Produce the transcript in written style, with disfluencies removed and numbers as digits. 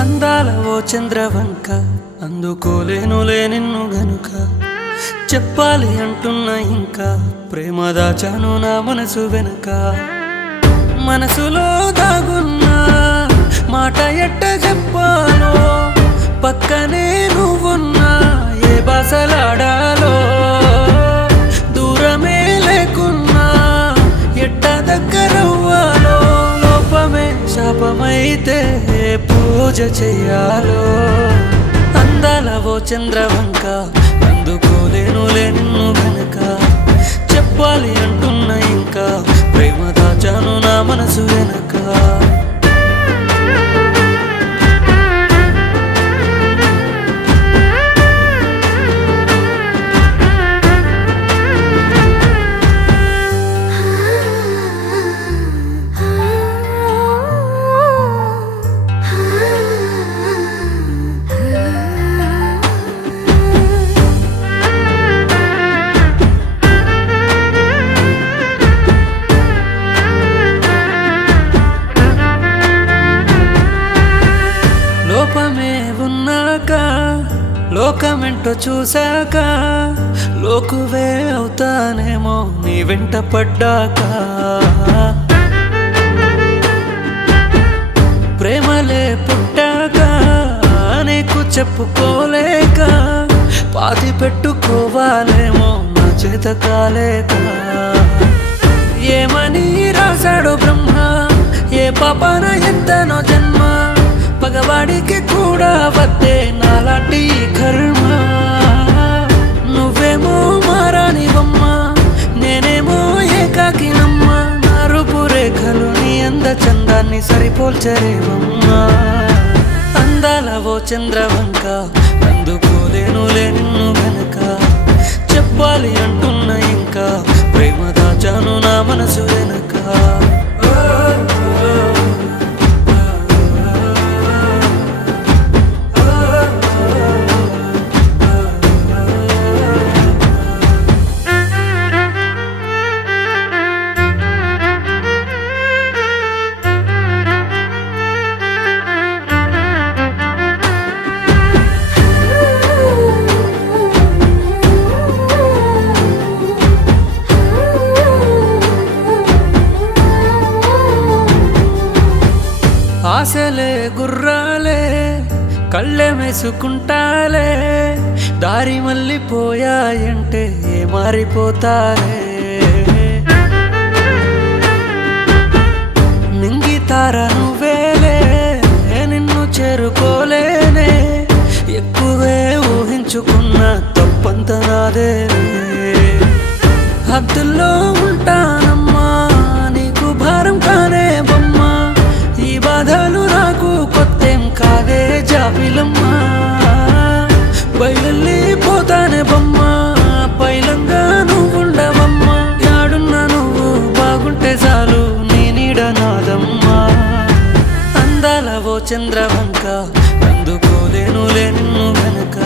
అందాల ఓ చంద్రవంక అందుకోలేనులే నిన్ను గనుక చెప్పాలి అంటున్నా ఇంకా ప్రేమ దాచాను నా మనసు వెనుక మనసులో దాగున్నా మాట ఎట్ట చెప్పాలో పక్కనే నువ్వున్నా ఏ భాషలాడాలో దూరమే లేకున్నా ఎట్ట దగ్గరవ్వాలో లోపమే శాపమైతే పూజ చెయ్యాలో అందాల ఓ చంద్రవంక అందుకోలేనులే నిన్ను వెనుక చెప్పాలి అంటున్నా ఇంకా ప్రేమ దాచాను నా మనసు వెనుక లోపమే ఉన్నాక లోకమెంటో చూశాక లోకువే అవుతానేమో నీ వెంట పడ్డాక ప్రేమలే పుట్టాక నీకు చెప్పుకోలేక పాతి పెట్టుకోవాలేమో నా చేత కాలేక ఏమని రాశాడో బ్రహ్మ ఏ పాపన ఎంతనో జన్మ పగవాడికి కూడా వద్దే నాలాంటి కర్మ నువ్వేమో మారానివమ్మ నేనేమో ఏకాకినమ్మ నా రూపురేఖలు నీ అంద చందాన్ని సరిపోల్చరేవమ్మా అందాల ఓ చంద్రవంక అందుకోలేనులే నిన్ను వెనుక చెప్పాలి అంటున్నా ఇంకా ప్రేమ దాచాను నా మనసు వెనుక ఆశలే గుర్రాలే కళ్ళె మేసుకుంటాలే దారి మళ్ళీపోయాయంటే ఏ మారిపోతాలే నింగితార నువ్వేలే నిన్ను చేరుకోలేనే ఎక్కువే ఊహించుకున్న తప్పంత నాదే హద్దుల్లో ఉంటానమ్మా నీకు భారం కానే బొమ్మా ఈ బాధలు నాకు కొత్తేం కాదే జాబిలమ్మా బయలుపోతానే బొమ్మ పైలంగా నువ్వుండవమ్మా యాడున్నా నువ్వు బాగుంటే చాలు నీ నీడ నాదమ్మా అందాల ఓ చంద్రవంక అందుకోలేనులే నిన్ను వెనుక